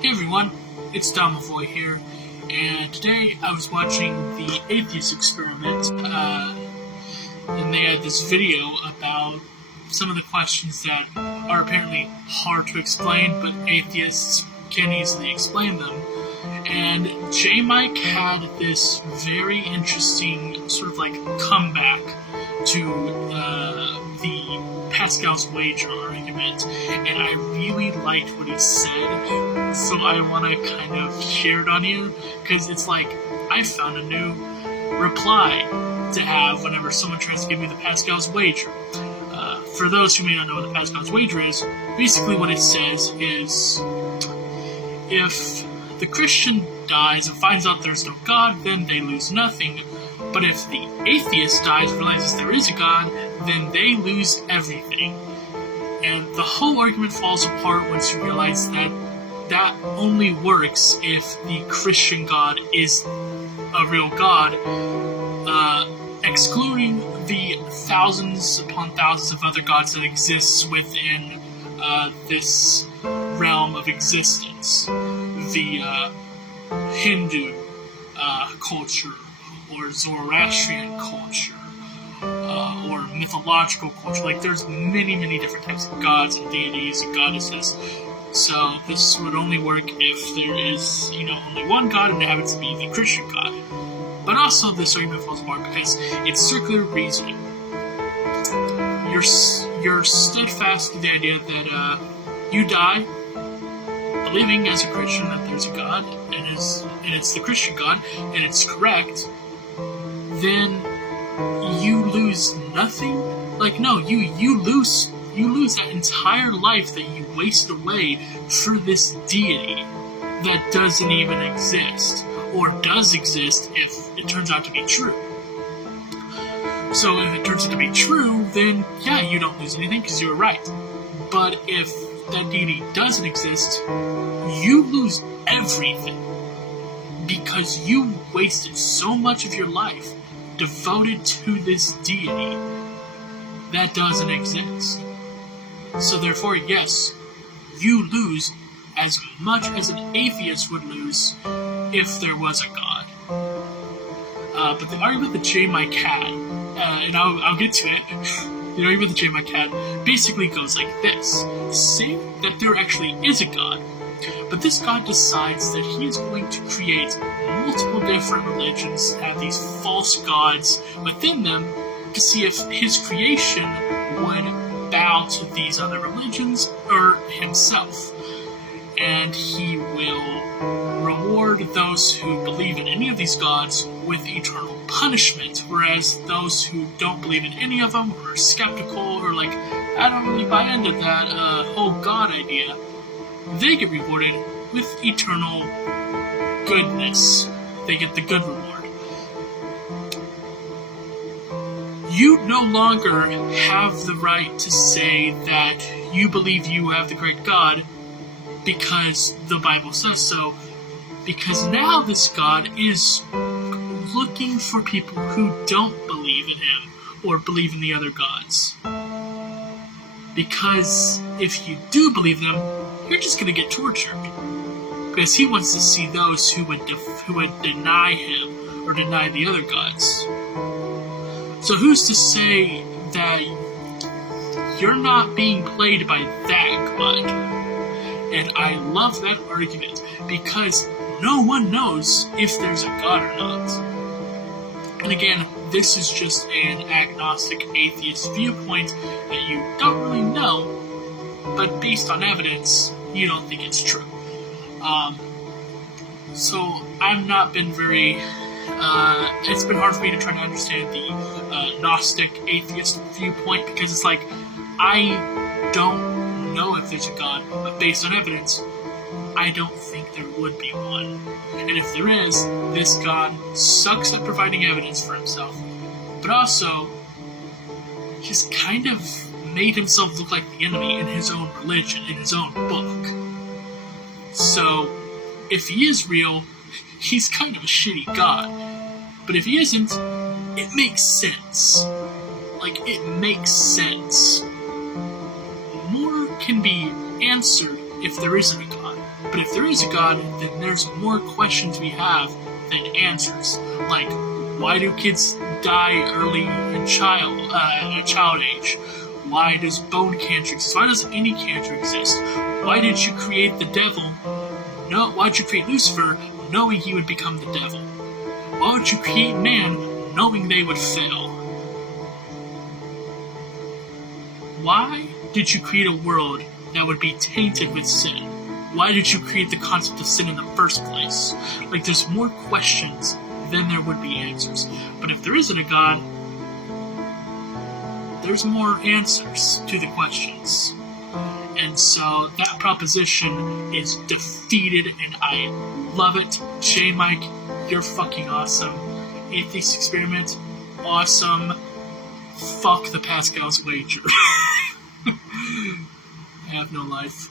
Hey everyone, it's Domavoy here, and today I was watching the Atheist Experiment, and they had this video about some of the questions that are apparently hard to explain, but atheists can easily explain them. And JMike had this very interesting sort of like comeback to the Pascal's wager argument, and I really liked what he said, so I want to kind of share it on you, because it's like I found a new reply to have whenever someone tries to give me the Pascal's wager. For those who may not know what the Pascal's wager is, basically what it says is, if the Christian dies and finds out there's no God, then they lose nothing. But if the atheist dies and realizes there is a God, then they lose everything. And the whole argument falls apart once you realize that that only works if the Christian God is a real God, excluding the thousands upon thousands of other gods that exist within this realm of existence. The Hindu culture, or Zoroastrian culture, or mythological culture. Like, there's many different types of gods and deities and goddesses. So this would only work if there is, only one God, and it happens to be the Christian God. But also, this argument falls apart because it's circular reasoning. You're steadfast to the idea that you die believing as a Christian that there's a God, and it's the Christian God, and it's correct, then you lose nothing. Like, no, you lose that entire life that you waste away for this deity that doesn't even exist, or does exist if it turns out to be true. So if it turns out to be true, then yeah, you don't lose anything because you were right. But if that deity doesn't exist, you lose everything because you wasted so much of your life devoted to this deity that doesn't exist. So therefore, yes, you lose as much as an atheist would lose if there was a God. But the argument that JMike had, and I'll get to it, the argument that JMike had basically goes like this. Say that there actually is a God, but this God decides that he is going to create multiple different religions, have these false gods within them, to see if his creation would bow to these other religions or himself. And he will reward those who believe in any of these gods with eternal punishment, whereas those who don't believe in any of them, or are skeptical, or like, I don't really buy into that whole God idea, they get rewarded with eternal goodness. They get the good reward. You no longer have the right to say that you believe you have the great God because the Bible says so, because now this God is looking for people who don't believe in him or believe in the other gods. Because if you do believe them, you're just going to get tortured. Because he wants to see those who would deny him or deny the other gods. So who's to say that you're not being played by that God? And I love that argument, because no one knows if there's a God or not. And again, this is just an agnostic atheist viewpoint that you don't really know, but based on evidence, you don't think it's true. So I've not been very... it's been hard for me to try to understand the Gnostic atheist viewpoint, because it's like, I don't know if there's a God, but based on evidence, I don't think there would be one. And if there is, this God sucks at providing evidence for himself, but also just kind of made himself look like the enemy in his own religion, in his own book. So, if he is real, he's kind of a shitty God. But if he isn't, it makes sense. Like, it makes sense. More can be answered if there isn't a God. But if there is a God, then there's more questions we have than answers. Like, why do kids die early in child age? Why does bone cancer exist? Why does any cancer exist? Why did you create the devil? No, why did you create Lucifer knowing he would become the devil? Why would you create man knowing they would fail? Why did you create a world that would be tainted with sin? Why did you create the concept of sin in the first place? Like, there's more questions than there would be answers. But if there isn't a God, there's more answers to the questions. And so that proposition is defeated, and I love it. JMike, you're fucking awesome. Atheist Experiment, awesome. Fuck the Pascal's wager. I have no life.